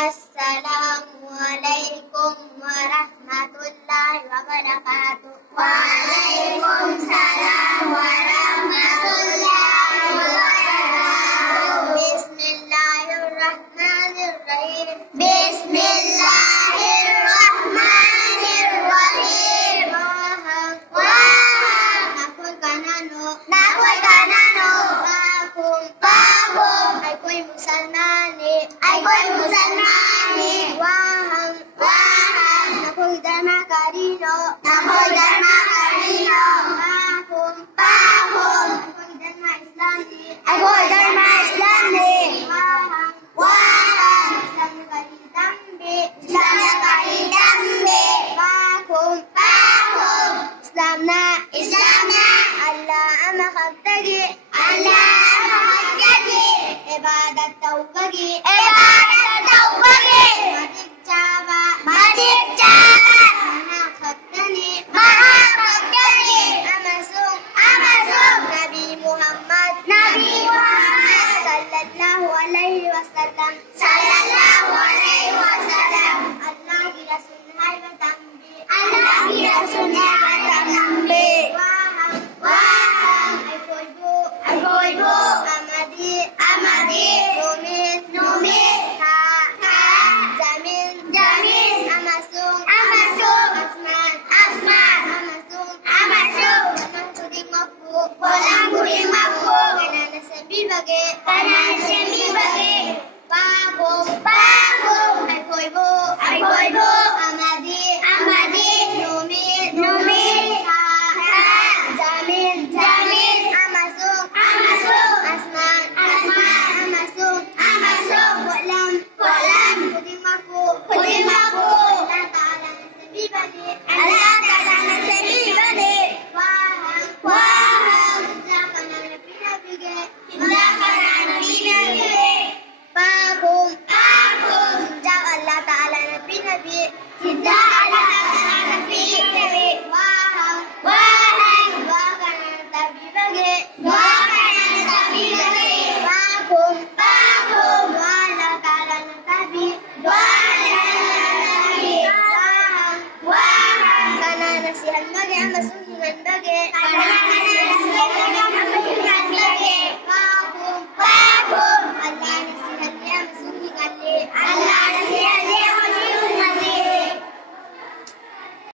Assalamualaikum warahmatullahi wabarakatuh. Waalaikumsalam warahmatullahi wabarakatuh. Bismillahirrahmanirrahim. Bismillahirrahmanirrahim. Ako'y kanano. Nako'y kanano. Bagong. Bagong. Ako'y musalmani. Ako'y musalmani. Wahang. Wahang. Ako'y dharma karino. Nako'y dharma karino. Bagong. Bagong. Ako'y dharma islami. Ako'y dharma islami. Wahang. Wahang. Islam kalitambi. Islam na kalidambi. Bagong. Bagong. Islam na. Islam na. Allah ang makagtagi. Allah ang makagtagi. Ibadat tawbagi. Ibadat tawbagi. Matigtsaba. Matigtsaba. Mahakagtani. Mahakagtani. Amasung. Amasung. Nabi Muhammad. Nabi Muhammad. Sallallahu alaihi wasallam. Sallallahu alaihi wasallam. Allah girasunhay batambi. Allah girasunhay batambi. Wahang. Wahang. Ako'y bu. Ako'y bu. Amadi. Amadi. Numit. Numit. Ha. Ha. Jamin. Jamin. Amasung. Amasung. Asman. Asman. Amasung. Amasung. Walang kuning mapu. Walang kuning mapu. Kanana sa bibage. Kanana sa bibage. Bagong. Bagong. Ako'y bu. Ako'y bu. Amadi. Amadi. Numit. Numit. Ha. Ha. Jamin. Jamin. Amasung. Amasung. Asman. Asman. Amasung. Amasung. Walang. Walang. Kuning mapu. Kuning mapu. Allah Ta'ala na sa bibage. Allah Ta'ala na sa bibage. Wahang. Wahang. Hindla ka na pinabige. Hindla ka na pinabige. Bagong. Bagong. Hindla ka Allah Ta'ala na pinabi. Hindla Allah Ta'ala na pinabige. Wahang. Wahang. Dua ka na tabibage. Dua ka na tabibage. Bagong. Bagong. Dua Allah Ta'ala na tabi. Dua Allah Ta'ala na tabi. Wahang. Wahang. Kana nasihan bage. Amasuhingan bage. Kana nasihan bage.